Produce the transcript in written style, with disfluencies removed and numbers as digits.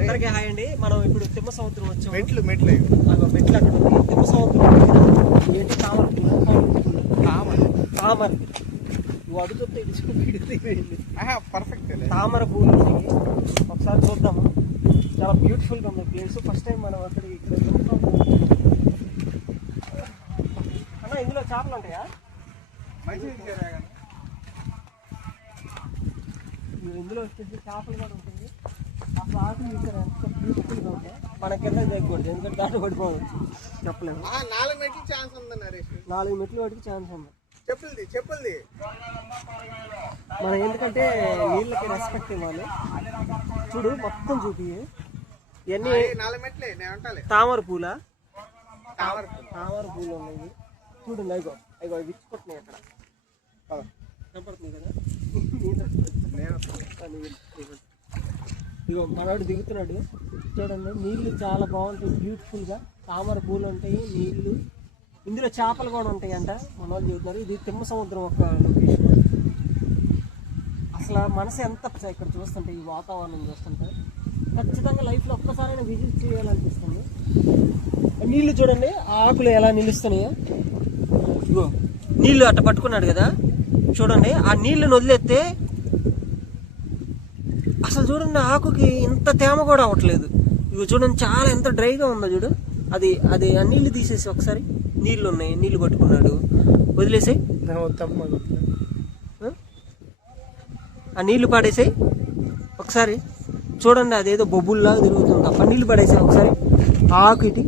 అందరికీ హాయ్ అండి. మనం ఇప్పుడు తిమ్మ సముద్రం వచ్చాం. మెట్లు మెట్లు అక్కడ ఉంది. తిమ్మ సముద్రం ఏంటి తామర తామర నువ్వు అడుగుతుంటే పర్ఫెక్ట్ తామర పూలు ఉన్నాయి. ఒకసారి చూద్దాము. చాలా బ్యూటిఫుల్ గా ఉంది ప్లేస్. ఫస్ట్ టైం మనం అక్కడ ఇక్కడ అన్న ఇందులో చేపలు ఉంటాయా? ఇందులో వచ్చేసి చేపలు కూడా ఉంటుంది. అసలు ఆకులు ఇక్కడ ఎంత బ్యూటిఫుల్గా ఉంటాయి. మన కింద దిగకూడదు, ఎందుకంటే దాంట్లో పడిపోవచ్చు. చెప్పలేము. 4 మెట్లు ఛాన్స్ ఉంది నరేష్. 4 మెట్లు వాటికి ఛాన్స్ ఉంది. చెప్పులది మనం ఎందుకంటే నీళ్ళకి రెస్పెక్ట్ ఇవ్వాలి. చూడు మొత్తం చూపి ఇవన్నీ 4 మెట్లే తామర పూల తామర పూలు ఉన్నాయి. చూడండి అయ్యో అయ్యో విచ్చిపోతున్నాయి అక్కడ కనపడుతుంది కదా. ఇగో మనవాడు దిగుతున్నాడు చూడండి. నీళ్లు చాలా బాగుంటాయి, బ్యూటిఫుల్గా తామర పూలు ఉంటాయి. నీళ్లు ఇందులో చేపలు కూడా ఉంటాయి అంట మన వాళ్ళు చెబుతున్నారు. ఇది తిమ్మ సముద్రం ఒక లొకేషన్. అసలు మనసు ఎంత ఇక్కడ చూస్తుంటే, ఈ వాతావరణం చూస్తుంటే ఖచ్చితంగా లైఫ్లో ఒక్కసారైనా విజిట్ చేయాలనిపిస్తుంది. నీళ్లు చూడండి, ఆకులు ఎలా నిలుస్తున్నాయో. ఇగో నీళ్లు అట్ట పట్టుకున్నాడు కదా, చూడండి. ఆ నీళ్లను వదిలేస్తే అసలు చూడండి ఆకుకి ఇంత తేమ కూడా అవ్వట్లేదు. ఇగో చూడండి చాలా ఎంత డ్రైగా ఉందో చూడు. అది అది ఆ నీళ్లు తీసేసి ఒకసారి, నీళ్లు ఉన్నాయి, నీళ్లు పట్టుకున్నాడు, వదిలేసాయి. ఆ నీళ్లు పాడేసాయి ఒకసారి. చూడండి అదేదో బొబ్బుల్లాగా తిరుగుతుంది తప్ప. నీళ్లు పడేసాయి ఒకసారి. ఆకు ఇటు